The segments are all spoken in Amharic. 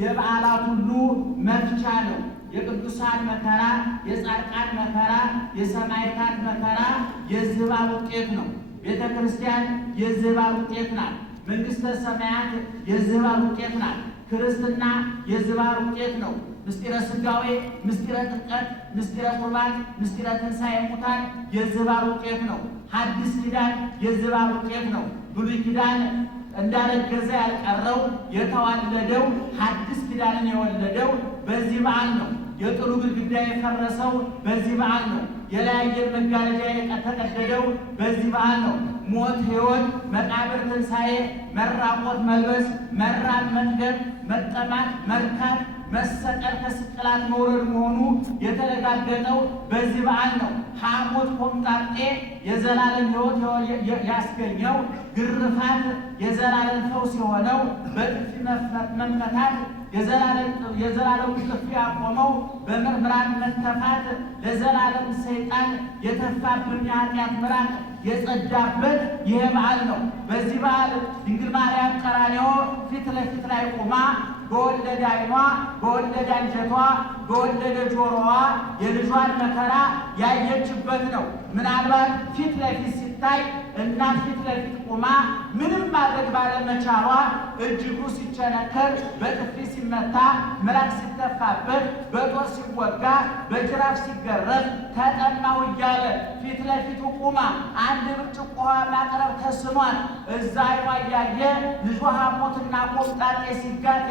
የበዓላት ሁሉ መፍቻ ነው። የቅዱሳን መከራ፣ የጻድቃን መከራ፣ የሰማዕታት መከራ የዚህ በዓል ውጤት ነው። ቤተ ክርስቲያን የዚህ በዓል ውጤት ናት። መንግሥተ ሰማያት የዚህ በዓል ውጤት ናት። ክርስትና የዚህ በዓል ውጤት ነው። ምስጢረ ሥጋዌ፣ ምስጢረ ጥምቀት፣ ምስጢረ ቁርባን፣ ምስጢረ ትንሣኤ ሙታን የዚህ በዓል ውጤት ነው። ሐዲስ ኪዳን የዚህ በዓል ውጤት ነው። ብሉይ ኪዳን እንዳረገዘ ያልቀረው የተዋለደው ሐዲስ ኪዳንን የወለደው በዚህ በዓል ነው። የጥሉ ግድግዳ የፈረሰው በዚህ በዓል ነው። የለያየን መጋረጃ የተቀደደው በዚህ በዓል ነው። ሞት፣ ሕይወት፣ መቃብር፣ ትንሣኤ፣ መራቆት፣ መልበስ፣ መራብ፣ መጥገብ፣ መጠማት፣ መርካት፣ መሰቀል፣ ከስቅላት መውረድ መሆኑ የተረጋገጠው በዚህ በዓል ነው። ሐሞት ኮምጣጤ የዘላለም ሕይወት ያስገኘው፣ ግርፋት የዘላለም ፈውስ የሆነው፣ በጥፊ መመታት የዘላለም ጥፊ ያቆመው፣ በምራቅ መተፋት ለዘላለም ሰይጣን የተፋብን የኃጢአት ምራቅ የጸዳበት ይህ በዓል ነው። በዚህ በዓል ድንግል ማርያም ቀራንዮ ፊት ለፊት ላይ ቆማ በወለደ ዓይኗ፣ በወለደ አንጀቷ፣ በወለደ ጆሮዋ የልጇን መከራ ያየችበት ነው። ምናልባት ፊት ለፊት ሲታይ እናት ፊት ለፊት ቆማ ምንም ማድረግ ባለመቻሏ እጅጉ ሲቸነከር፣ በጥፊ ሲመታ፣ ምራቅ ሲተፋበት፣ በጦር ሲወጋ፣ በጅራፍ ሲገረፍ፣ ተጠማሁ እያለ ፊት ለፊቱ ቆማ አንድ ብርጭቆ ውሃ ማቅረብ ተስኗል። እዛ ዓይኗ እያየ ልጇ ሐሞትና ኮምጣጤ ሲጋት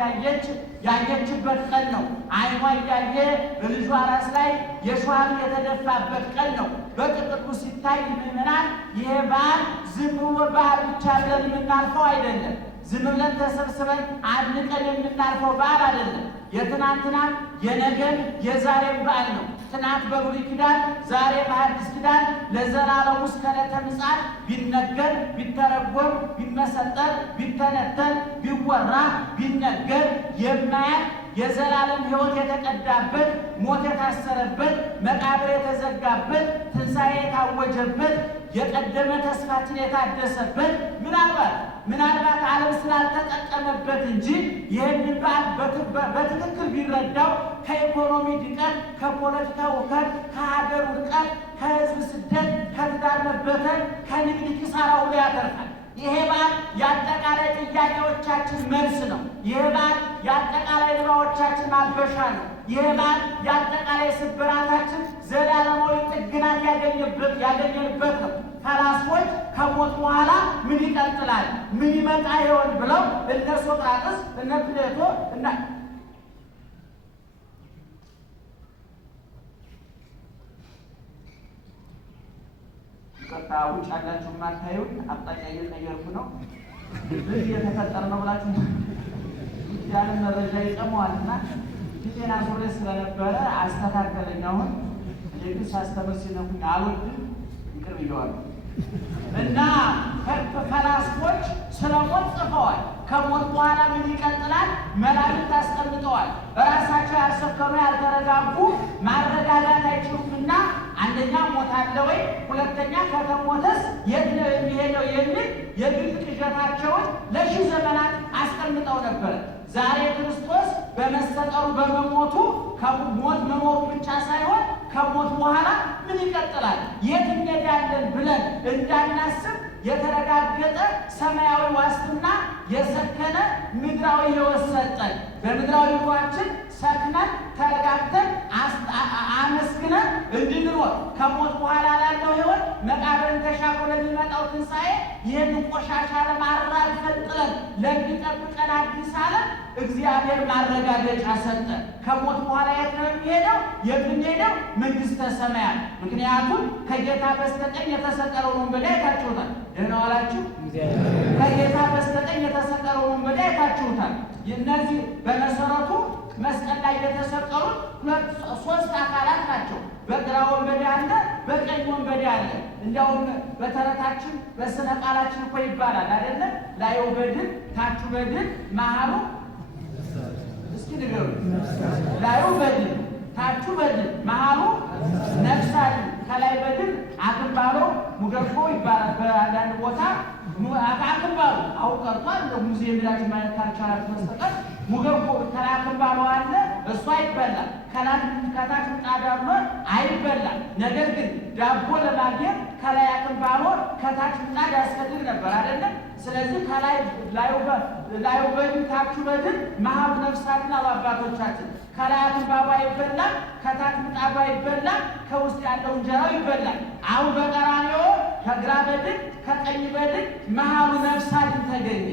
ያየችበት ቀን ነው። ዓይኗ እያየ ልጇ ራስ ላይ የሸዋል የተደፋበት ቀን ነው። በጥቅሉ ሲታይ ምዕመናን ይሄ በዓል ዝም ብሎ በዓል ብቻ ብለን የምናልፈው አይደለም። ዝም ብለን ተሰብስበን አንድ ቀን የምናልፈው በዓል አይደለም። የትናንትናም የነገን የዛሬም በዓል ነው። ትናንት በብሉይ ኪዳን፣ ዛሬ በሐዲስ ኪዳን ለዘላለሙ እስከ ዕለተ ምጽአት ቢነገር፣ ቢተረጎም፣ ቢመሰጠር፣ ቢተነተን፣ ቢወራ፣ ቢነገር የማያልቅ የዘላለም ሕይወት የተቀዳበት፣ ሞት የታሰረበት፣ መቃብር የተዘጋበት፣ ትንሣኤ የታወጀበት፣ የቀደመ ተስፋችን የታደሰበት ምናልባት ዓለም ስላልተጠቀመበት እንጂ ይህንን በዓል በትክክል ቢረዳው ከኢኮኖሚ ድቀት፣ ከፖለቲካ ውከት፣ ከሀገር ውድቀት፣ ከሕዝብ ስደት፣ ከትዳር መበተን፣ ከንግድ ኪሳራ ሁሉ ያተርፋል። ይሄ በዓል የአጠቃላይ ጥያቄዎቻችን መልስ ነው። ይሄ በዓል የአጠቃላይ ልባዎቻችን ማበሻ ነው። ይሄ በዓል የአጠቃላይ ስብራታችን ዘላለማዊ ጥግናት ያገኘንበት ነው። ፈላስፎች ከሞት በኋላ ምን ይቀጥላል፣ ምን ይመጣ ይሆን ብለው እነ ሶቅራጥስ፣ እነ ፕሌቶ እና ቀጣ ውጭ ያላችሁ ማታዩን አቅጣጫ እየቀየርኩ ነው። ምን እየተፈጠረ ነው ብላችሁ ያለ መረጃ ይቀመዋልና ፊቴና ዙሬ ስለነበረ አስተካከለኝ። አሁን እንግዲህ ሳስተምር ሲነኩኝ አልወድም ይቅር ብየዋለሁ። እና ፈላስፎች ስለ ሞት ጽፈዋል። ከሞት በኋላ ምን ይቀጥላል መላእክት አስቀምጠዋል። ራሳቸው ያልሰከሩ ያልተረጋጉ ማረጋጋት አይችሉምና አንደኛ ሞት አለ ወይ፣ ሁለተኛ ከተሞተስ የት ነው የሚሄደው የሚል የግል ቅዠታቸውን ለሺህ ዘመናት አስቀምጠው ነበር። ዛሬ ክርስቶስ በመሰቀሉ በመሞቱ ከሞት መኖሩ ብቻ ሳይሆን ከሞት በኋላ ምን ይቀጥላል፣ የት እንሄዳለን ብለን እንዳናስብ የተረጋገጠ ሰማያዊ ዋስትና የሰከነ ምድራዊ ሕይወት ሰጠን። በምድራዊ ኑሯችን ሰክነን ተረጋግተን አመስግነን እንድንኖር ከሞት በኋላ ላለው ሕይወት መቃብርን ተሻግሮ ለሚመጣው ትንሣኤ ይህንን ቆሻሻ ለማራል ፈጥረን ለሚጠብቀን አዲስ ዓለም እግዚአብሔር ማረጋገጫ ሰጠ። ከሞት በኋላ የት ነው የሚሄደው? የምንሄደው መንግሥተ ሰማያት። ምክንያቱም ከጌታ በስተቀኝ የተሰቀለውን ወንበዴ አይታችሁታል። ደህና ዋላችሁ። ከጌታ በስተቀኝ የተሰቀለውን ወንበዴ አይታችሁታል። እነዚህ በመሰረቱ መስቀል ላይ የተሰቀሉት ሶስት አካላት ናቸው። በግራ ወንበዴ አለ፣ በቀኝ ወንበዴ አለ። እንዲያውም በተረታችን በስነ ቃላችን እኮ ይባላል አይደለም? ላዩ በድን ታቹ በድን መሃሉ እስኪ ንገሩ። ላዩ በድን ታቹ በድን መሃሉ ነፍስ አለ። ከላይ በድን አክንባሎ ሙገፎ ይባላል። በአንዳንድ ቦታ አክንባሎ አሁን ቀርቷል። ሙዚየም ላችሁ ማየት ካልቻላችሁ በስተቀር ሙገጎ ከላይ አክንባሎ አለ እሱ አይበላም። ከታች ምጣድ አለ አይበላም። ነገር ግን ዳቦ ለማግኘት ከላይ አክንባሎ ከታች ምጣድ ያስፈልግ ነበር አይደለም? ስለዚህ ከላይ ላዩ በድን ታቹ በድን መሀሉ ነፍሳትን አሉ አባቶቻችን። ከላይ አክንባሎ አይበላም፣ ከታች ምጣዱ አይበላም፣ ከውስጥ ያለው እንጀራው ይበላል። አሁን በቀራንዮ ከግራ በድን ከቀኝ በድን መሀሉ ነፍሳትን ተገኘ።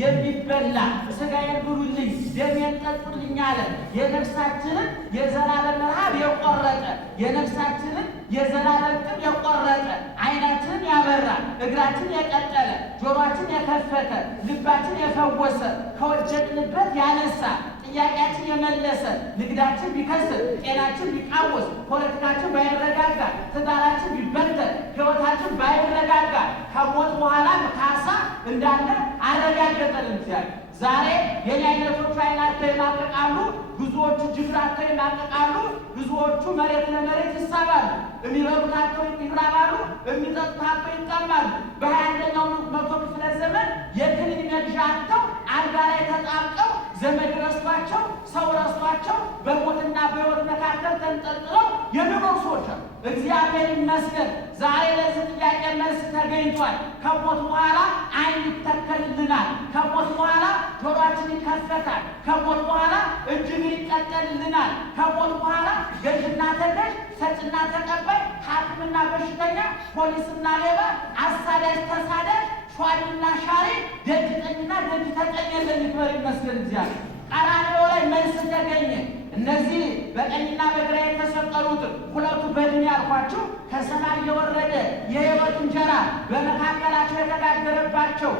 የሚበላ ሥጋዬን ብሉልኝ ደሜን ጠጡልኝ አለ። የነፍሳችንን የዘላለም ረሃብ የቆረጠ የነፍሳችንን የዘላለም ጥም የቆረጠ ዓይናችንን ያበራ እግራችን የቀጠለ ጆሮአችን የከፈተ ልባችን የፈወሰ ከወደቅንበት ያነሳ ጥያቄያችን የመለሰ ንግዳችን ቢከስር ጤናችን ቢቃወስ ፖለቲካችን ባይረጋጋ ትዳራችን ቢበተን ሕይወታችን ባይረጋጋ ከሞት በኋላ ካሳ እንዳለ አረጋገጠልን እግዚአብሔር። ዛሬ የኔ አይነቶቹ ዓይናቸው ይማቀቃሉ፣ ብዙዎቹ ጅግራቸው ይማቀቃሉ፣ ብዙዎቹ መሬት ለመሬት ይሳባሉ፣ የሚበሉታቸው ይራባሉ፣ የሚጠጡታቸው ይጠማሉ። በ21ኛው መቶ ክፍለ ዘመን የክኒን መግዣ አጥተው አልጋ ላይ ተጣብቀው ዘመድ ረስቷቸው ሰው ረስቷቸው በሞትና በሕይወት መካከል ተንጠልጥለው የሚኖሩ ሰዎች አሉ። እግዚአብሔር ይመስገን ዛሬ ለዚህ ጥያቄ መልስ ተገኝቷል። ከሞት በኋላ ዓይን ይተከልልናል። ከሞት በኋላ ጆሮአችን ይከፈታል። ከሞት በኋላ እጅግ ይቀጠልልናል። ከሞት በኋላ ገዥና ተገዥ፣ ሰጭና ተቀባይ፣ ሐኪምና በሽተኛ፣ ፖሊስና ሌባ፣ አሳዳጅ ተሳዳጅ፣ ሿሪና ሻሪ፣ ደጅ ጠኝና ደጅ ተጠኝ የለን። ይክበር ይመስገን እግዚአብሔር። ቀራንዮ ላይ መልስ ተገኘ። እነዚህ በቀኝና በግራ የተሰቀሉት ሁለቱ በድን ያልኳችሁ ከሰማይ የወረደ የሕይወት እንጀራ በመካከላቸው የተጋገረባቸው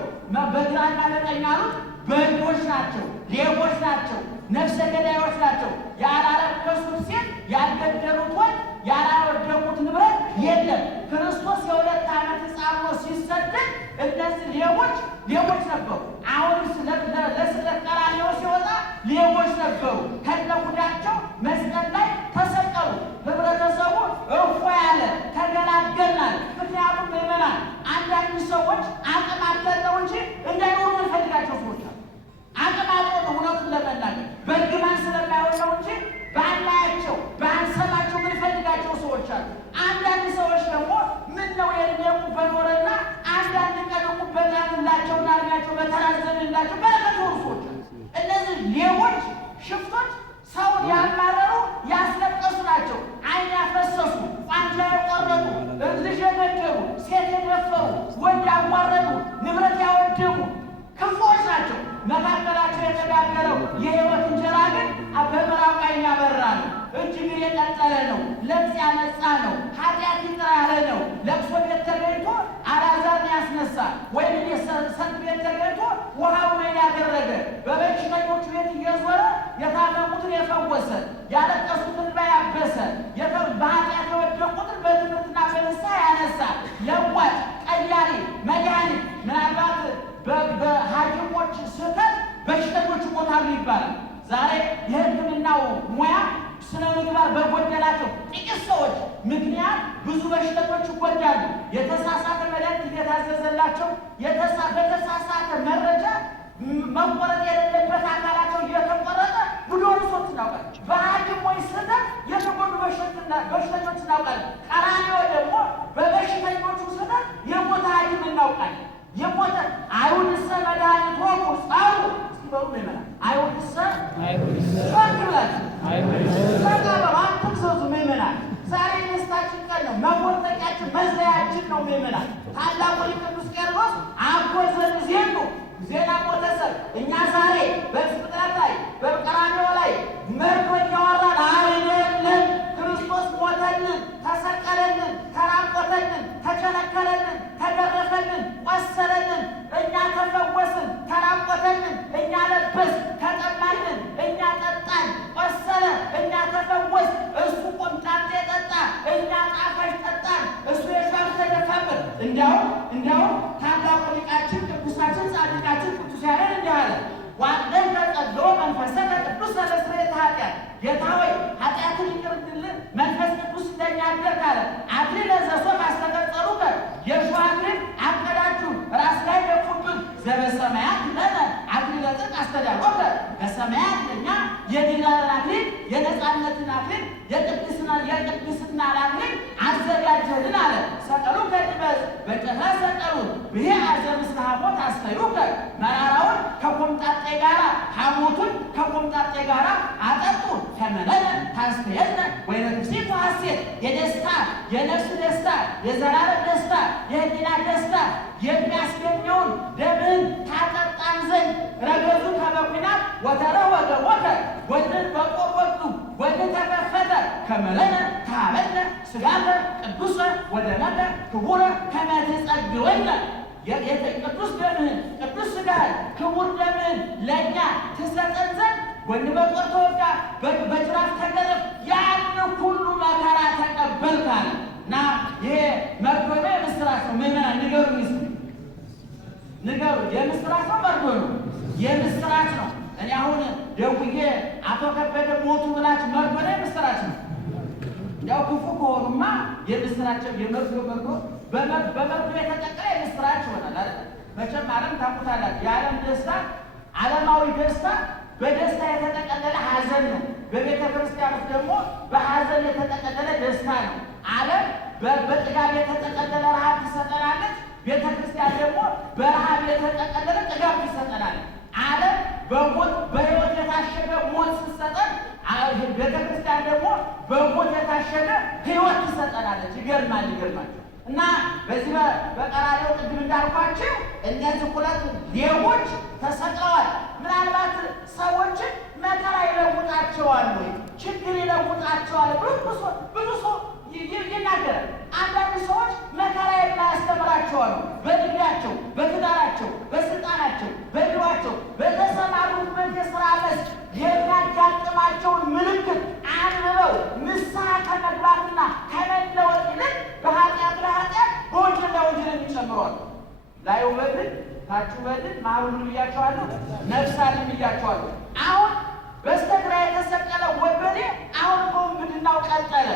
በግራና በቀኝ ያሉት በጎች ናቸው፣ ሌቦች ናቸው፣ ነፍሰ ገዳዮች ናቸው። ያላረከሱት ሴት፣ ያልገደሉት ወንድ፣ ያላወደሙት ንብረት የለም። ክርስቶስ የ2 ዓመት ሕፃን ሆኖ ሲሰደድ እነዚህ ሌቦች ነበሩ። አሁን ለስለት ቀራንዮ ሲወጣ ሌቦች ነበሩ። ከነጉዳቸው መስቀል ላይ ተሰቀሉ። ህብረተሰቡ እፎ ያለ ተገላገልን። ምክንያቱም ምዕመናን አንዳንድ ሰዎች አቅም አለን ነው እንጂ እንዳይኖሩ የሚፈልጋቸው ሰዎች አሉ። አቅም አለን ነው እውነቱን ለመናገር በእርግማን ስለማይሆን ነው እንጂ ባናያቸው ባንሰማቸው የምንፈልጋቸው ሰዎች አሉ። አንዳንድ ሰዎች ደግሞ ምን ነው የእድሜው በኖረና አንዳንድ ቀን በዛንላቸውና እድሜያቸው በተራዘመላቸው በረከት የሆኑ ሰዎች አሉ። እነዚህ ሌቦች፣ ሽፍቶች ሰውን ያማረሩ ያስለቀሱ ናቸው። ዓይን ያፈሰሱ፣ ቋንጃ የቆረጡ፣ ልጅ የገደሉ፣ ሴት የደፈሩ፣ ወንድ ያዋረዱ፣ ንብረት ያወደሙ ክፉዎች ናቸው። መካከላቸው የተጋገረው የሕይወት እንጀራ ግን በምራቅ ዓይን ያበራ ነው። እጅግ የቀጠለ ነው። ለምጽ ያነጻ ነው። ኃጢአት ይቅር ያለ ነው። ለቅሶ ቤት ተገኝቶ አልዓዛርን ያስነሳ ወይም ሰርግ ቤት ተገኝቶ ውሃውን ወይን ያደረገ በበሽተኞቹ ቤት እየዞረ የታመሙትን የፈወሰ ያለቀሱትን ባያበሰ በኃጢአት የወደቁትን በትምህርትና በንስሐ ያነሳ ለዋጭ ቀያሪ መድኃኒት ምናልባት በሐኪሞች ስህተት በሽተኞች ይሞታሉ ይባላል። ዛሬ የሕክምናው ሙያ ስነ ምግባር በጎደላቸው ጥቂት ሰዎች ምክንያት ብዙ በሽተኞች ይጎዳሉ። የተሳሳተ መድኃኒት እየታዘዘላቸው በተሳሳተ መረጃ መቆረጥ የሌለበት አካላቸው እየተቆረጠ ብዙዎች ሰዎች እናውቃለን። በሐኪሞች ስህተት የተጎዱ በሽተኞች እናውቃለን። ቀራንዮ ደግሞ በበሽተኞቹ ስህተት የሞተ ሐኪም እናውቃለን። የሞተ አይሁድሰ መድኃኒቶሙ ጻሩ ሲበሉ ይመናል። አይሁድሰ ሸክላችሁ ተቀበሉ አትግዘዙ ምእመናን። ዛሬ ደስታችን ቀን ነው። መጎርጠቂያችን መዝለያችን ነው ምእመናን። ታላቁ ቅዱስ ቄርሎስ አጎዘ ዜኑ ዜና ሞተሰብ እኛ ዛሬ በፍጥረት ላይ በቀራንዮ ላይ መርዶ እያወራን አይደለም። ክርስቶስ ሞተልን፣ ተሰቀለልን፣ ተራቆተልን፣ ተቸነከረልን፣ ተገረፈልን፣ ቆሰለልን። እኛ ተፈወስን፣ ተራቆተልን፣ እኛ ለበስ፣ ተጠማልን፣ እኛ ጠጣን፣ ቆሰለ፣ እኛ ተፈወስ። እሱ ቆምጣጤ ጠጣ፣ እኛ ጣፋጭ ጠጣን። እሱ የሻር ተደፋብን። እንዲያውም ታላቁ ሊቃችን ቅዱሳችን ጻድቃችን ቅዱስ ያሬድ እንዲህ አለ ዋቅደን ተጸሎ መንፈሰከ ቅዱስ ለስርየተ ኃጢአት። ጌታ ሆይ ኃጢአትን ይቅር እንድልን መንፈስ ቅዱስ እንደኛ አድርግ አለ። አክሊለ ዘሶፍ አስተቀጸሉከ የእሾህ አክሊል አቀዳችሁ ራስ ላይ ደፉብን። ዘበሰማያት ለነ አክሊለ ጽድቅ አስተዳወከ በሰማያት ለእኛ የድልን አክሊል የነፃነትን አክሊል የቅድስና አክሊል አዘጋጀልን አለ። ሰቀሉ ከድበዝ በጨራ ሰቀሉ ብሄ አዘ ምስለ ሐሞት አስተዩከ መራራውን ከኮምጣጤ ጋራ ሐሞቱን ከኮምጣጤ ጋራ አጠጡ። ከመለለ ታስተየነ ወይነ ትፍሲት ሐሴት የደስታ የነፍስ ደስታ የዘላለም ደስታ የህሊና ደስታ የሚያስገኘውን ደምን ታጠጣን ዘንድ ረገዙ ከበኩናት ወተረወ ገቦከ ወንን በቆር ወጡ ወን ተከፈተ ከመለነ ታበነ ስጋተ ቅዱሰ ወደመከ ክቡረ ከመ ትጸግወነ ቅዱስ ደምህን ቅዱስ ስጋህን ክቡር ደምህን ለእኛ ትሰጠን ዘንድ ወን በቆር ተወጋ በጅራፍ ተገረፍ ያን ሁሉ መከራ ተቀበልካል እና ይሄ መርዶሜ የምስራች ነው። ምዕመናን ንገሩኝ እስኪ ንገሩ። የምስራች ነው መርዶ ነው? የምስራች ነው። እኔ አሁን ደውዬ አቶ ከበደ ሞቱ ብላችሁ መርዶ ነው የምስራች ነው? ያው ክፉ ከሆኑማ የምስራቸው የመርዶ በመርዶ የተጠቀለ የምስራች ይሆናል አይደል? መቼም ዓለም ታውቁታላችሁ። የዓለም ደስታ ዓለማዊ ደስታ በደስታ የተጠቀለለ ሐዘን ነው። በቤተ ክርስቲያን ውስጥ ደግሞ በሐዘን የተጠቀለለ ደስታ ነው። ዓለም በጥጋብ የተጠቀለለ ረሃብ ትሰጠናለች። ቤተ ክርስቲያን ደግሞ በረሃብ የተጠቀለለ ጥጋብ ትሰጠናለች። ዓለም በሞት በሕይወት የታሸገ ሞት ስትሰጠን፣ ቤተ ክርስቲያን ደግሞ በሞት የታሸገ ሕይወት ትሰጠናለች። ይገርማል። እና በዚህ በቀራንዮ ቅድም እንዳልኳቸው እነዚህ ሁለት ሌቦች ተሰቅለዋል። ምናልባት ሰዎችን መከራ ይለውጣቸዋል ወይ ችግር ይለውጣቸዋል ብዙ ሰው ይናገራል። አንዳንድ ሰዎች መከራ የማያስተምራቸዋል። በእድሜያቸው፣ በትዳራቸው፣ በስልጣናቸው፣ በእድሜያቸው በተሰማሩበት የሥራ መስክ የሚያጋጥማቸውን ምልክት አንብበው ንስሐ ከመግባትና ከመለወጥ ይልቅ በኃጢአት ለኃጢአት በወንጀል ለወንጀል የሚጨምሯል። ላዩ በድል ታቹ በድል ማሩን ብያቸዋለሁ፣ ነፍሳንም ብያቸዋለሁ። አሁን በስተግራ የተሰቀለው ወንበዴ አሁን በወንብድናው ቀጠለ።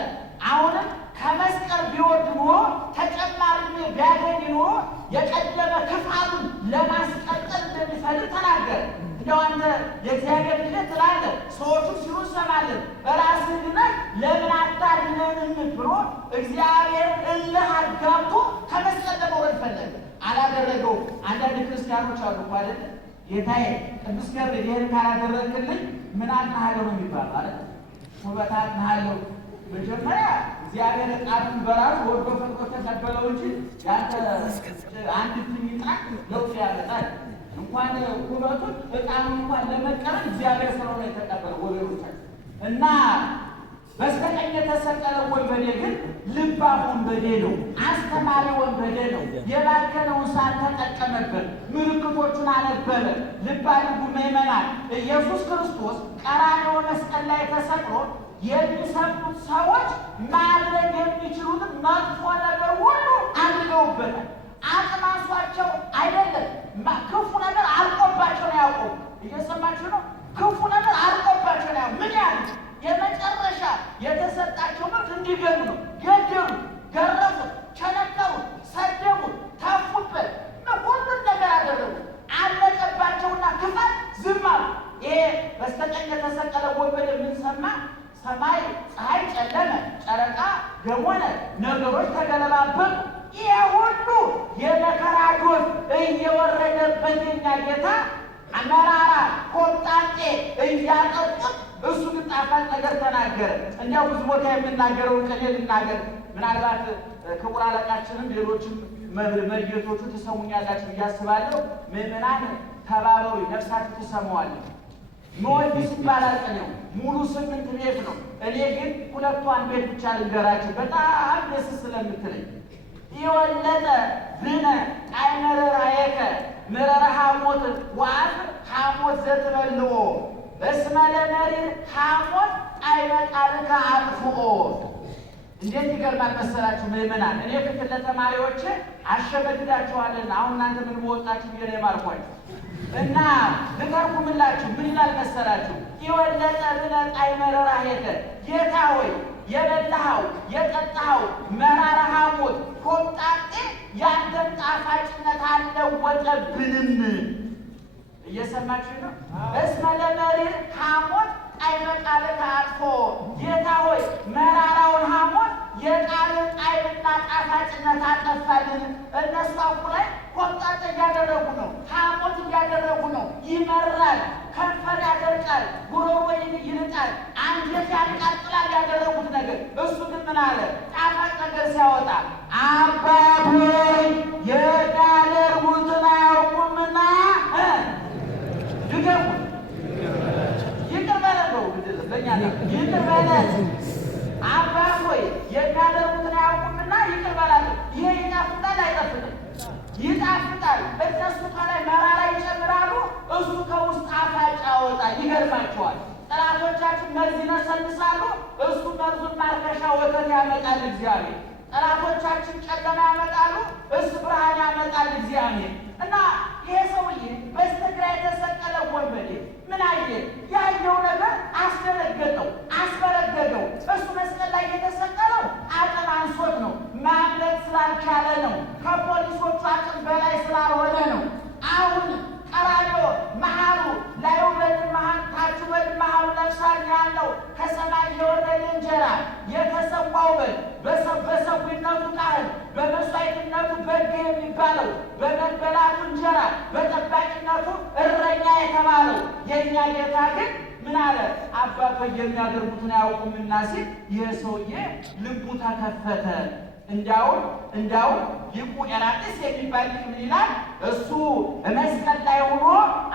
አሁንም ከመስቀል ቢወርድ ኖሮ ተጨማሪ ቢያገኝ ኖሮ የቀደመ ክፋቱን ለማስቀጠል እንደሚፈልግ ተናገረ። እንደው አንተ የእግዚአብሔር ልጅ ትላለህ፣ ሰዎቹ ሲሉ እንሰማለን፣ በራስህ ድነህ ለምን አታድነንም ብሎ እግዚአብሔር እልህ አጋብቶ ከመስቀል ለመውረድ ፈለገ። አላደረገው። አንዳንድ ክርስቲያኖች አሉ እኮ አይደል? ጌታዬ ቅዱስ ገብርኤል ይህን ካላደረግልኝ ምን አልናሃለሁ ነው የሚባል ማለት ውበት አልናሃለሁ። መጀመሪያ እግዚአብሔር ዕጣኑን በራሱ ወርዶ ፈቅዶ ተቀበለው እንጂ ያንተ አንድ ትኝጣን ለውጥ ያመጣል። እንኳን ውበቱን ዕጣኑን እንኳን ለመቀበል እግዚአብሔር ስለሆነ የተቀበለው ወገኖቻችን። እና በስተቀኝ የተሰቀለው ወንበዴ ግን ልባም ወንበዴ ነው፣ አስተማሪ ወንበዴ ነው። የባከነውን ሰዓት ተጠቀመበት፣ ምልክቶቹን አነበበ። ልብ አድርጉ ምዕመናን፣ ኢየሱስ ክርስቶስ ቀራንዮ መስቀል ላይ ተሰቅሎ የሚሰሙት ሰዎች ማድረግ የሚችሉትን መጥፎ ነገር ሁሉ አድርገውበታል። አቅማሷቸው አይደለም፣ ክፉ ነገር አልቆባቸው ነው ያውቁ። እየሰማችሁ ነው? ክፉ ነገር አልቆባቸው ነው ያውቁ። ምን ያሉት የመጨረሻ የተሰጣቸው መብት እንዲገሉ ነው። ገደሉ፣ ገረፉት፣ ቸነከሩት፣ ሰደቡት፣ ተፉበት፣ ሁሉም ነገር አደረጉ። አለቀባቸውና ክፋት ዝም አሉ። ይሄ በስተቀኝ የተሰቀለ ወንበዴ ምን ሰማ? ሰማይ ፀሐይ ጨለመ፣ ጨረቃ ደም ሆነ፣ ነገሮች ተገለባበጡ። ይሄ ሁሉ የመከራ ዶፍ እየወረደበት የኛ ጌታ መራራ ኮምጣጤ እያጠጡት እሱ ግን ጣፋጭ ነገር ተናገረ። እንዲያው ብዙ ቦታ የምናገረውን ቅኔ ልናገር። ምናልባት ክቡር አለቃችንም ሌሎችም መሪጌቶቹ ትሰሙኛላችሁ ብዬ አስባለሁ። ምዕመናን ተባበሩ፣ ነፍሳችሁ ትሰማዋለች። መወድስ ይባላል ቅኔው፣ ሙሉ 8 ቤት ነው። እኔ ግን ሁለቷን ቤት ብቻ ልንገራችሁ በጣም ደስ ስለምትለኝ። ይወለጠ ብነ ጣዕመ መረራየከ መረራ ሐሞት ወአፍ ሐሞት ዘትበልዖ እስመ ለመሪር ሐሞት ጣዕመ ቃልከ አጥፍኦ። እንዴት ይገርማል መሰላችሁ ምዕመናን። እኔ ክፍል ለተማሪዎች አሸመድዳችኋልና አሁን እናንተ ምን በወጣችሁ ብዬ ነው የማልኳችሁ። እና ልተርጉምላችሁ ምን ይላል መሰላችሁ? ይወለጠ ብነ ጣዕመ መረራየከ፣ ጌታ ሆይ የበላኸው የጠጣኸው መራራ ሐሞት ኮምጣጤ ያንተን ጣፋጭነት አልለወጠብንም። እየሰማችሁ ነው? እስመ ለመሪር ሐሞት ጣዕመ ቃልከ አጥፎ። ጌታ ሆይ መራራውን ሐሞት የቃልን ጣዕምና ጣፋጭነት አጠፋልን። እነሱ አፉ ላይ ኮምጣጤ እያደረጉ ነው፣ ሐሞት እያደረጉ ነው። ይመራል፣ ከንፈር ያደርቃል፣ ጉሮሮ ይልጣል፣ አንጀት ያቃጥላል ያደረጉት ነገር። እሱ ግን ምን አለ? ጣፋጭ ነገር ሲያወጣ አባት ሆይ የሚያደርጉትን አያውቁምና ይገቡ ይቅር በለን ነው ለኛ ይቅር በለን አባት ሆይ የሚያደርጉትን አያውቁምና ይቅር በላቸው። ይሄ ይጣፍጣል አይጣፍጥም? ይጣፍጣል። እነሱ ከላይ መራራ ይጨምራሉ፣ እሱ ከውስጥ ጣፋጭ ያወጣል። ይገርማቸዋል። ጠላቶቻችን መርዝ ይነሰንሳሉ፣ እሱ መርዙን ማርከሻ ወተት ያመጣል እግዚአብሔር። ጠላቶቻችን ጨለማ ያመጣሉ፣ እሱ ብርሃን ያመጣል እግዚአብሔር። እና ይሄ ሰውዬ በስተግራ የተሰቀለ ወንበዴ ምን አየ? ያየው ነገር አስደነገጠው፣ አስበረገገው። እሱ መስቀል ላይ የተሰቀለው አቅም አንሶት ነው፣ ማምለጥ ስላልቻለ ነው፣ ከፖሊሶቹ አቅም በላይ ስላልሆነ ነው። አሁን ቀራንዮ መሃሉ ላዩ በድመሃን ታች በድመሃሉ ነፍሳን ያለው ከሰማይ የወረደ እንጀራ የተሰዋው በሰዊነቱ ቃል በመስዋዕትነቱ በግ የሚባለው በመበላቱ እንጀራ በጠባቂነቱ እረኛ የተባለው የእኛ ጌታ ግን ምን አለ? አባቶች የሚያደርጉትን አያውቁምና ሲል ይህ ሰውዬ ልቡ ተከፈተ። እንዲያውም ሊቁ ኤራቅስ የሚባል ምን ይላል? እሱ መስቀል ላይ ሆኖ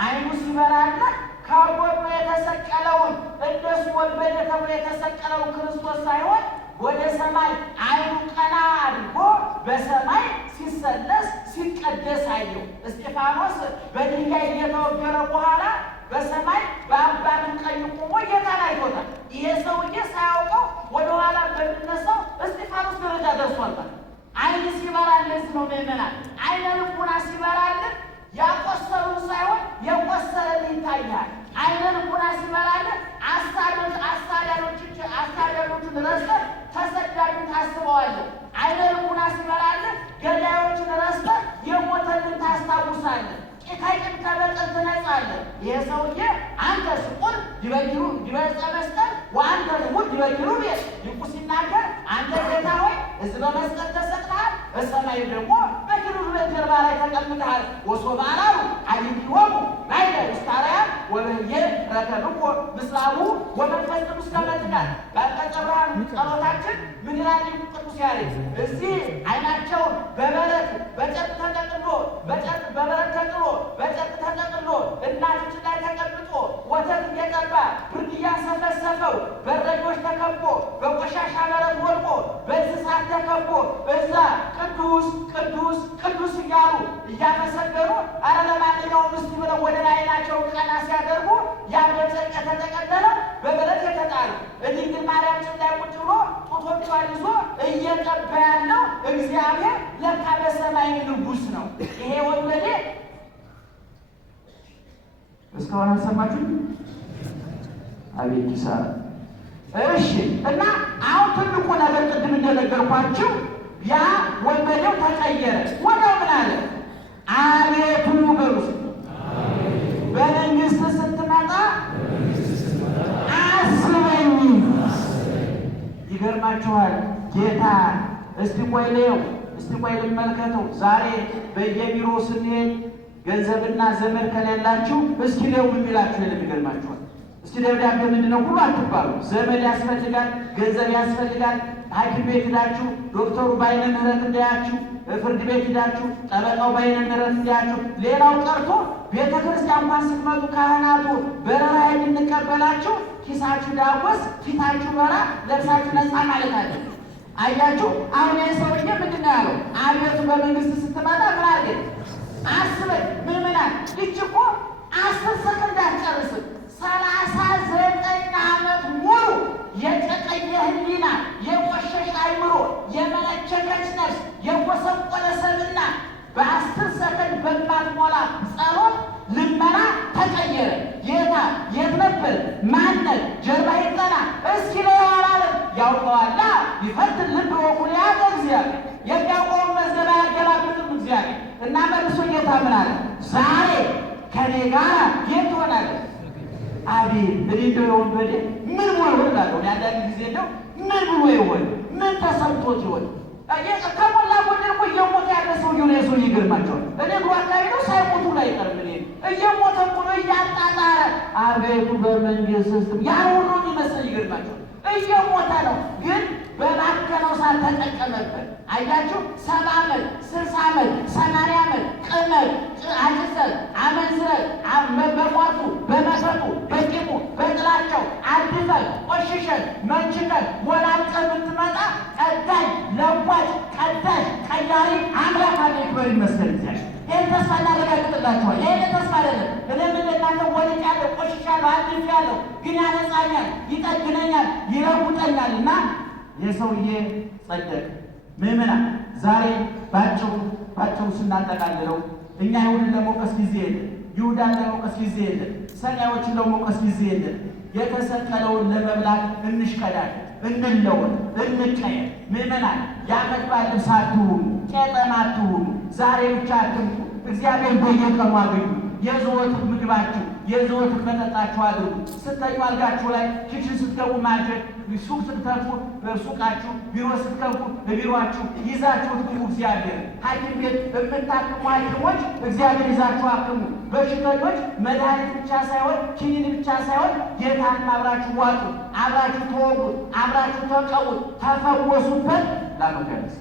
ዓይኑ ሲበራለት ከጎኑ የተሰቀለውን እንደሱ ወንበዴ ተብሎ የተሰቀለውን ክርስቶስ ሳይሆን ወደ ሰማይ ዓይኑ ቀና አድርጎ በሰማይ ሲሰለስ ሲቀደስ አየው። እስጢፋኖስ በድንጋይ እየተወገረ በኋላ በሰማይ በአባቱ ቀኝ ቆሞ ጌታን አይቶታል። ይሄ ሰውዬ ሳያውቀው ወደኋላ በሚነሳው እስጢፋኖስ ደረጃ ደርሷል። ዓይን ሲበራ እንደዚህ ነው ምእመናን። ዓይነ ልቡና ሲበራልን ያቆሰሉን ሳይሆን የቆሰለን ይታያል። ዓይነ ልቡና ሲበራልን አሳዳጆችን ረስተን ተሰዳጁን ታስበዋለን። ዓይነ ልቡና ሲበራልን ገዳዮችን ረስተን የሞተልን ታስታውሳለን። ቂታይን ከበቀል ትነጻለህ። ይሄ ሰውዬ አንተ ስቁል ይበጅሩ ይበጸ መስቀል ወአንተ ልሙድ ይበጅሩ ቤት ሊቁ ሲናገር አንተ ጌታ ሆይ እዚህ በመስቀል ተሰቅለሃል፣ በሰማይ ደግሞ በኪሩብ ጀርባ ላይ ተቀምጠሃል። ወሶበ አላሉ ኃይልቲሆሙ ናይለ ውስተ አርያም ወበህየ ረከብኮ ምስላቡ ወመንፈስ ቅዱስ ከመትጋት በአንቀጸ ብርሃን ጸሎታችን ምን ይላል ሊቁ ቅዱስ ያሬድ? እዚህ ዓይናቸውን በጨርቅ ተጠቅሎ በበረት ተጥሎ በጨርቅ ተጠቅሎ እናቶች ላይ ተቀምጦ ወተት እየጠባ ብርድ እያሰፈሰፈው በረኞች ተከቦ በቆሻሻ በረት ወድቆ በእንስሳት ተከቦ እዛ ቅዱስ ቅዱስ ቅዱስ እያሉ እያመሰገኑ አረ ለማንኛውም እስቲ ብለው ወደ ላይ ዓይናቸውን ቀና ሲያደርጉ ያ በጨርቅ የተጠቀለለው በበረት የተጣሉ ድንግል ማርያም ጭን ላይ ቁጭ ብሎ ጡቶቿን ይዞ እየጠባ ያለው እግዚአብሔር ለካ በሰማይ ንጉሥ ነው። ይሄ ወንበዴ እስካሁን አልሰማችሁ? አቤት ኪሳራ! እሺ። እና አሁን ትልቁ ነገር ቅድም እንደነገርኳችሁ ያ ወንበዴው ተቀየረ። ወዲያው ምን አለ? አቤቱ በሩስ በመንግስት ስትመጣ አስበኝ። ይገርማችኋል ጌታ እስቲ ቆይ ልመልከተው። ዛሬ በየቢሮ ስንሄድ ገንዘብና ዘመድ ከሌላችሁ እስኪ ለው የሚላችሁ የለም። ይገርማችኋል። እስኪ ደብዳቤ ምንድነው ሁሉ አትባሉ። ዘመድ ያስፈልጋል፣ ገንዘብ ያስፈልጋል። ሐኪም ቤት ሄዳችሁ ዶክተሩ በዓይነ ምሕረት እንዳያችሁ፣ ፍርድ ቤት ሄዳችሁ ጠበቃው በዓይነ ምሕረት እንዳያችሁ። ሌላው ቀርቶ ቤተ ክርስቲያን እንኳን ስትመጡ ካህናቱ በረራ የምንቀበላችሁ ኪሳችሁ ዳጎስ ፊታችሁ በራ ለብሳችሁ ነፃ ማለት አለ። አያችሁ አሁን የሰውዬ ምንድን ነው ያለው? አቤቱ በመንግስት ስትመጣ ምን አድርገኝ አስበኝ። ምዕመናን ይህች እኮ 10 ሰከንድ አትጨርስም። 39 ዓመት ሙሉ የጨቀየ ሕሊና፣ የቆሸሸ አእምሮ፣ የመነቸከች ነፍስ፣ የጎሰቆለ ሰብዕና በ10 ሰከንድ በማትሞላ ጸሎት ልመና ተቀየረ። ጌታ የት ነበር? ማነት ጀርባ ይጠና እስኪ ነው አላለም። ያውቀዋላ ይፈትን ልብ ወኩልያተ እግዚአብሔር የሚያውቀውን መዝገብ አያገላብጥም እግዚአብሔር። እና መልሶ ጌታ ምን አለ? ዛሬ ከኔ ጋር የት ትሆናለህ? አቤት እኔ እንደው የወንበዴ ምን ብሎ ይሆን እላለሁ። አንዳንድ ጊዜ እንደው ምን ብሎ ይሆን ምን ተሰምቶት ይሆን? ከሞላ ጎደል እኮ እየሞተ ያለ ሰው የሆነ የሰው ይገርማቸዋል። እኔ ብሎ አካባቢ ነው ሳይሞቱ ላይ ቀርም እየሞተ ብሎ እያጣጣረ አቤቱ በመንግስት ውስጥ ያልሆኑ ይመስል ይገርማቸዋል። እየሞተ ነው ግን በባከነው ሳልተጠቀመበት። አያችሁ 70 ዓመት 60 ዓመት 80 ዓመት ቅመል አጭሰል አመንዝረል በሟርቱ በመሰጡ በቂሙ በጥላቸው አድፈን ቆሽሸን መንችቀን ወላልቀን ብትመጣ ቀዳይ ለዋጭ ቀዳሽ ቀያሪ አምላክ አለ። ይክበር ይመስገን እግዚአብሔር። ይህን ተስፋ እናረጋግጥላችኋል። ይህን ተስፋ አይደለም እኔም እንደናንተ ወድቄያለሁ ቆሽሻለሁ አድፌያለሁ፣ ግን ያነጻኛል ይጠግነኛል ይለውጠኛል እና የሰውዬ ጸደቅ። ምዕመናን ዛሬ ባጭሩ ስናጠቃልለው እኛ ይሁድን ለመውቀስ ጊዜ የለን፣ ይሁዳን ለመውቀስ ጊዜ የለን፣ ሰቃዮችን ለመውቀስ ጊዜ የለን። የተሰቀለውን ለመብላት እንሽቀዳል፣ እንለወጥ፣ እንቀየር። ምዕመናን የዓመት በዓል ልብስ አትሁኑ፣ ቄጠማ አትሁኑ። ዛሬ ብቻ አትምጡ፣ እግዚአብሔር በየቀኑ አግኙ። የዘወትር ምግባችሁ የዘወትር መጠጣችሁ አድርጉ። ስተኙ አልጋችሁ ላይ፣ ኪችን ስትገቡ ማጀት፣ ሱቅ ስትከፍቱ ሱቃችሁ፣ ቢሮ ስትከፍቱ ቢሮአችሁ ይዛችሁት ግቡ። እግዚአብሔር ሐኪም ቤት የምታክሙ ሐኪሞች እግዚአብሔር ይዛችሁ አክሙ። በሽተኞች መድኃኒት ብቻ ሳይሆን ኪኒን ብቻ ሳይሆን ጌታን አብራችሁ ዋጡ፣ አብራችሁ ተወጉት፣ አብራችሁ ተቀቡት፣ ተፈወሱበት። ላመጋለስ